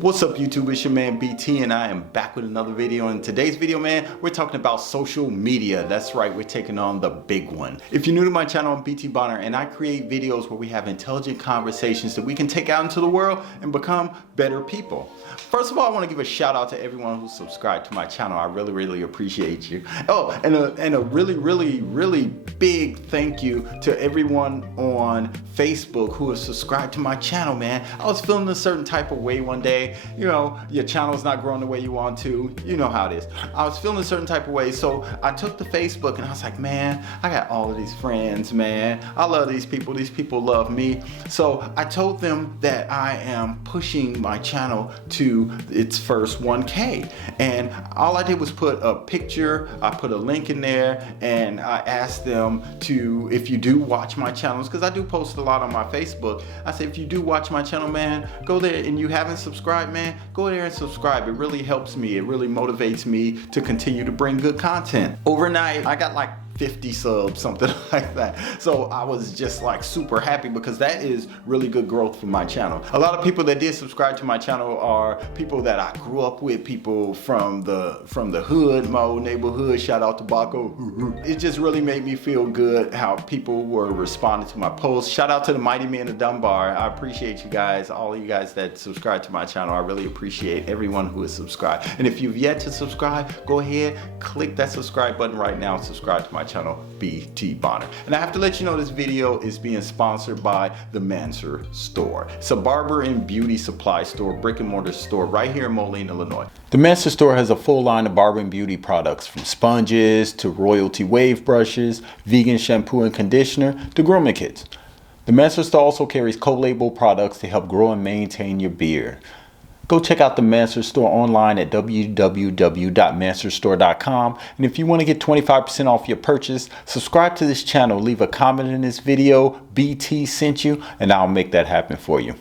What's up YouTube, it's your man BT and I am back with another video. In today's video, man, we're talking about social media. That's right, we're taking on the big one. If you're new to my channel, I'm BT Bonner and I create videos where we have intelligent conversations that we can take out into the world and become better people. First of all, I want to give a shout out to everyone who subscribed to my channel. I really appreciate you. Oh, and a really big thank you to everyone on Facebook who has subscribed to my channel, man. I was feeling a certain type of way one day. You know, your channel's not growing the way you want to. You know how it is. I was feeling a certain type of way, so I took to Facebook and I was like, man, I got all of these friends, man. I love these people. These people love me. So I told them that I am pushing my channel to its first 1K. And all I did was put a picture, I put a link in there, and I asked them to, if you do watch my channels, because I do post a lot on my Facebook, I said, if you do watch my channel, man, go there, and you haven't subscribed, man, go there and subscribe. It really helps me. It really motivates me to continue to bring good content. Overnight, I got like 50 subs, something like that. So I was just like super happy because that is really good growth for my channel. A lot of people that did subscribe to my channel are people that I grew up with, people from the hood, my old neighborhood. Shout out to Baco. It just really made me feel good how people were responding to my posts. Shout out to the mighty men of Dunbar. I appreciate you guys, all of you guys that subscribe to my channel. I really appreciate everyone who is subscribed. And if you've yet to subscribe, go ahead, click that subscribe button right now and subscribe to my channel, BT Bonner. And I have to let you know this video is being sponsored by the Mansur Store. It's a barber and beauty supply store, brick and mortar store right here in Moline, Illinois. The Mansur Store has a full line of barber and beauty products, from sponges to royalty wave brushes, vegan shampoo and conditioner to grooming kits. The Mansur Store also carries co-label products to help grow and maintain your beard. Go check out the Mansur Store online at www.mansurstore.com. And if you want to get 25% off your purchase, subscribe to this channel, leave a comment in this video, BT sent you, and I'll make that happen for you.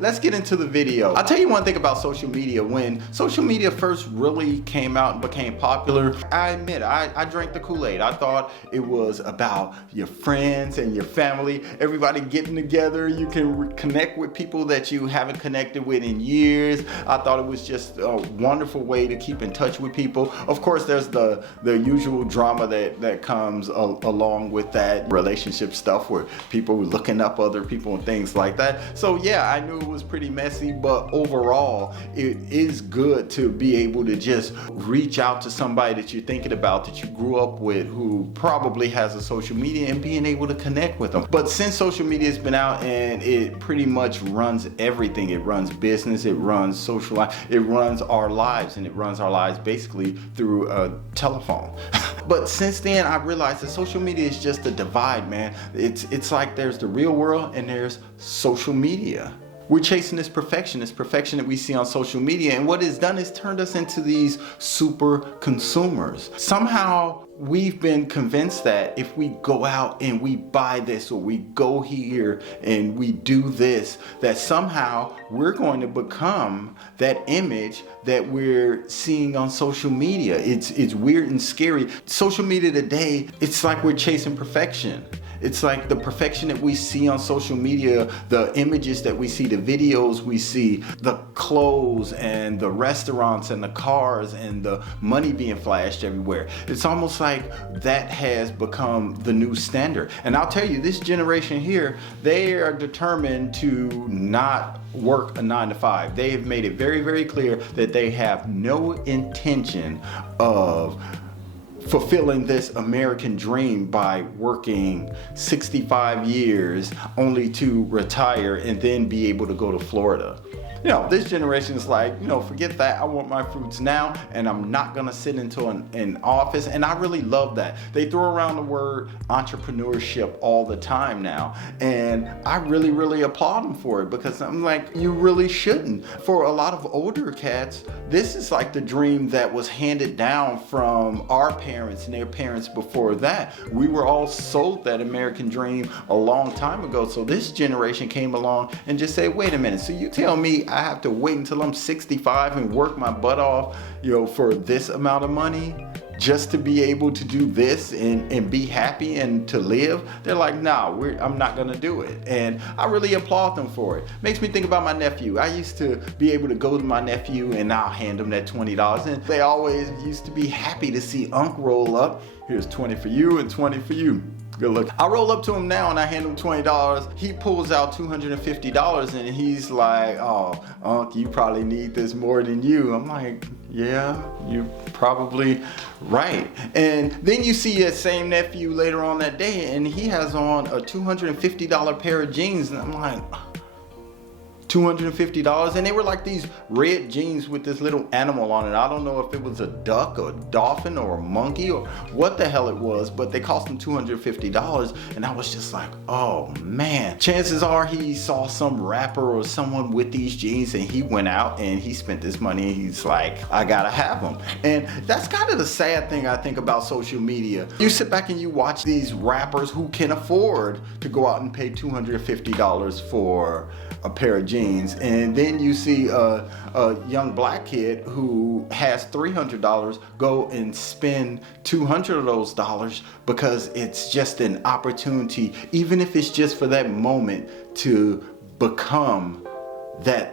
Let's get into the video. I'll tell you one thing about social media. When social media first really came out and became popular, I admit, I drank the Kool-Aid. I thought it was about your friends and your family, everybody getting together. You can connect with people that you haven't connected with in years. I thought it was just a wonderful way to keep in touch with people. Of course, there's the usual drama that comes along with that relationship stuff, where people were looking up other people and things like that. So yeah, I knew it was pretty messy, but overall it is good to be able to just reach out to somebody that you're thinking about, that you grew up with, who probably has a social media, and being able to connect with them. But since social media has been out and it pretty much runs everything, it runs business, it runs social life, it runs our lives, and it runs our lives basically through a telephone. But since then, I realized that social media is just a divide, man. It's like there's the real world and there's social media. We're chasing this perfection that we see on social media, and what it's done is turned us into these super consumers. Somehow we've been convinced that if we go out and we buy this, or we go here and we do this, that somehow we're going to become that image that we're seeing on social media. It's weird and scary. Social media today, it's like we're chasing perfection. It's like the perfection that we see on social media, the images that we see, the videos we see, the clothes and the restaurants and the cars and the money being flashed everywhere. It's almost like that has become the new standard. And I'll tell you, this generation here, they are determined to not work a 9-to-5. They have made it very clear that they have no intention of fulfilling this American dream by working 65 years only to retire and then be able to go to Florida. You know, this generation is like, you know, forget that. I want my fruits now, and I'm not gonna sit into an office. And I really love that. They throw around the word entrepreneurship all the time now, and I really applaud them for it, because I'm like, you really shouldn't. For a lot of older cats, this is like the dream that was handed down from our parents and their parents before that. We were all sold that American dream a long time ago. So this generation came along and just said, wait a minute, so you tell me I have to wait until I'm 65 and work my butt off, you know, for this amount of money? just to be able to do this and be happy and to live, they're like, nah, I'm not gonna do it. And I really applaud them for it. Makes me think about my nephew. I used to be able to go to my nephew and I'll hand him that $20. And they always used to be happy to see Unc roll up. Here's 20 for you and 20 for you. Good luck. I roll up to him now and I hand him $20. He pulls out $250 and he's like, oh, Unc, you probably need this more than you. I'm like, yeah, you're probably right. And then you see that same nephew later on that day and he has on a $250 pair of jeans. And I'm like, $250, and they were like these red jeans with this little animal on it. I don't know if it was a duck or a dolphin or a monkey or what the hell it was, but they cost him $250, and I was just like, oh man. Chances are he saw some rapper or someone with these jeans and he went out and he spent this money and he's like, I gotta have them. And that's kind of the sad thing I think about social media. You sit back and you watch these rappers who can afford to go out and pay $250 for a pair of jeans, and then you see a young black kid who has $300 go and spend $200 of those dollars because it's just an opportunity, even if it's just for that moment, to become that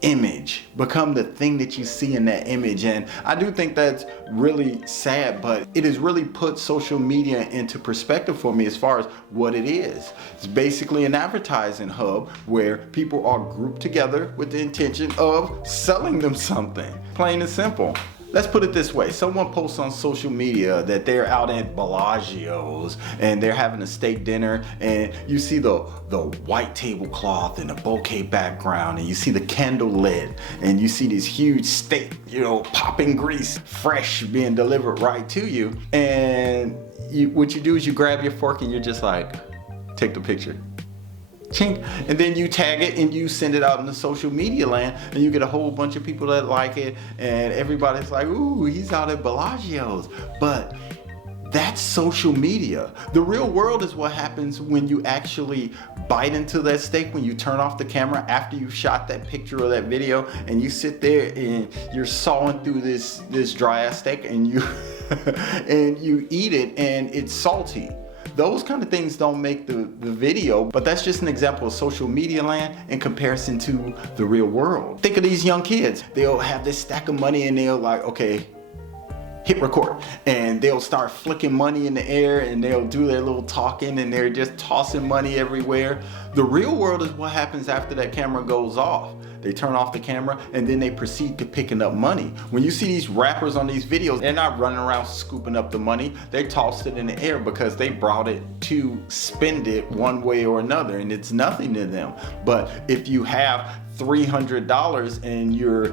image, become the thing that you see in that image. And I do think that's really sad, but it has really put social media into perspective for me as far as what it is. It's basically an advertising hub where people are grouped together with the intention of selling them something, plain and simple. Let's put it this way. Someone posts on social media that they're out at Bellagio's and they're having a steak dinner, and you see the white tablecloth and the bouquet background, and you see the candle lit, and you see this huge steak, popping grease, fresh, being delivered right to you. And what you do is you grab your fork and you're just like, take the picture. Chink. And then you tag it and you send it out in the social media land, and you get a whole bunch of people that like it, and everybody's like, ooh, he's out at Bellagio's. But that's social media. The real world is what happens when you actually bite into that steak, when you turn off the camera after you've shot that picture or that video, and you sit there and you're sawing through this dry ass steak, and you and you eat it and it's salty. Those kind of things don't make the video, but that's just an example of social media land in comparison to the real world. Think of these young kids. They'll have this stack of money and they'll like, okay, hit record, and they'll start flicking money in the air and they'll do their little talking and they're just tossing money everywhere. The real world is what happens after that camera goes off. They turn off the camera and then they proceed to picking up money. When you see these rappers on these videos, they're not running around scooping up the money. They tossed it in the air because they brought it to spend it one way or another, and it's nothing to them. But if you have $300 and you're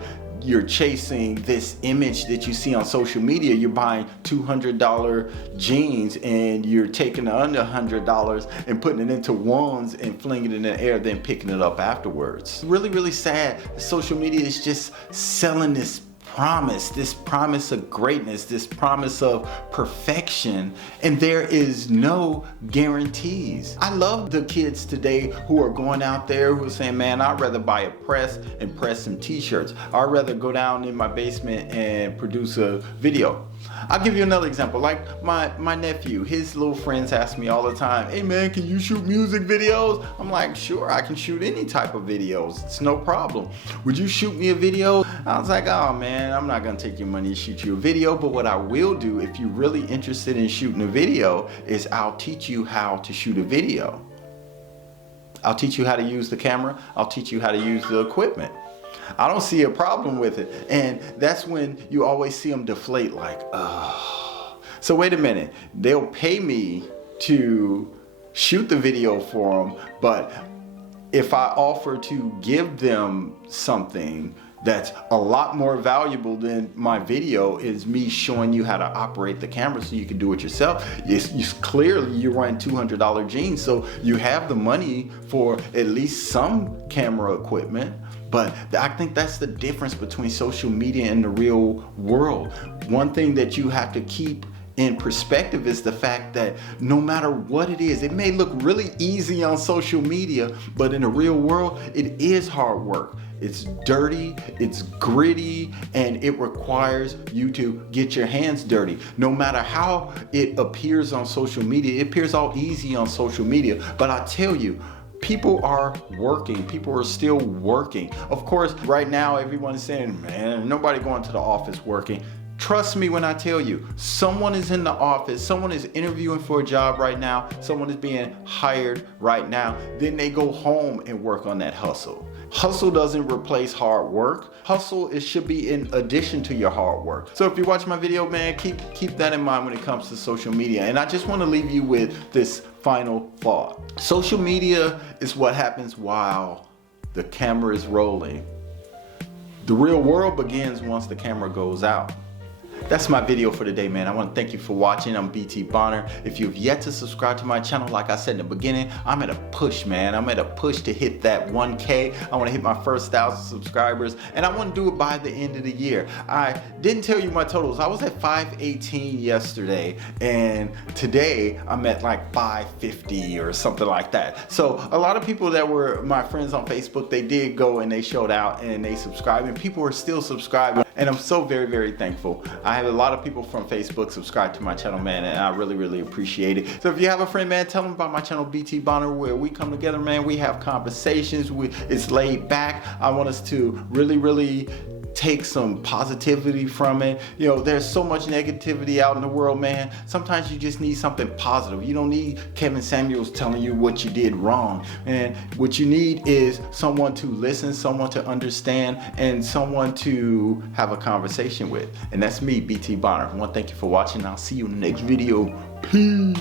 chasing this image that you see on social media, you're buying $200 jeans and you're taking the under $100 and putting it into ones and flinging it in the air, then picking it up afterwards. Really, really sad. Social media is just selling this promise of greatness, this promise of perfection, and there is no guarantees. I love the kids today who are going out there who are saying, man, I'd rather buy a press and press some t-shirts. I'd rather go down in my basement and produce a video. I'll give you another example. Like my nephew, his little friends ask me all the time, hey man, can you shoot music videos? I'm like, sure, I can shoot any type of videos. It's no problem. Would you shoot me a video? I was like, oh man, I'm not gonna take your money to shoot you a video, but what I will do if you're really interested in shooting a video is I'll teach you how to shoot a video. I'll teach you how to use the camera. I'll teach you how to use the equipment. I don't see a problem with it. And that's when you always see them deflate like, oh. So wait a minute, they'll pay me to shoot the video for them, but if I offer to give them something that's a lot more valuable than my video, is me showing you how to operate the camera so you can do it yourself. Clearly you're running $200 jeans, so you have the money for at least some camera equipment. But I think that's the difference between social media and the real world. One thing that you have to keep in perspective is the fact that no matter what it is, it may look really easy on social media, but in the real world, it is hard work. It's dirty, it's gritty, and it requires you to get your hands dirty. No matter how it appears on social media, it appears all easy on social media, but I tell you, people are working. People are still working. Of course, right now, everyone is saying, man, nobody going to the office working. Trust me when I tell you, someone is in the office, someone is interviewing for a job right now, someone is being hired right now, then they go home and work on that hustle. Hustle doesn't replace hard work. Hustle, it should be in addition to your hard work. So if you watch my video, man, keep that in mind when it comes to social media. And I just want to leave you with this final thought. Social media is what happens while the camera is rolling. The real world begins once the camera goes out. That's my video for today, man. I want to thank you for watching. I'm BT Bonner. If you've yet to subscribe to my channel, like I said in the beginning, I'm at a push, man. I'm at a push to hit that 1K. I want to hit my first 1,000 subscribers, and I want to do it by the end of the year. I didn't tell you my totals. I was at 518 yesterday, and today I'm at like 550 or something like that. So a lot of people that were my friends on Facebook, they did go and they showed out and they subscribed, and people are still subscribing, and I'm so very, very thankful. I have a lot of people from Facebook subscribe to my channel, man, and I really, really appreciate it. So if you have a friend, man, tell them about my channel, BT Bonner, where we come together, man. We have conversations. It's laid back. I want us to really, really take some positivity from it. You know, there's so much negativity out in the world, man. Sometimes you just need something positive. You don't need Kevin Samuels telling you what you did wrong. And what you need is someone to listen, someone to understand, and someone to have a conversation with. And that's me, BT Bonner. I want to thank you for watching. I'll see you in the next video. Peace.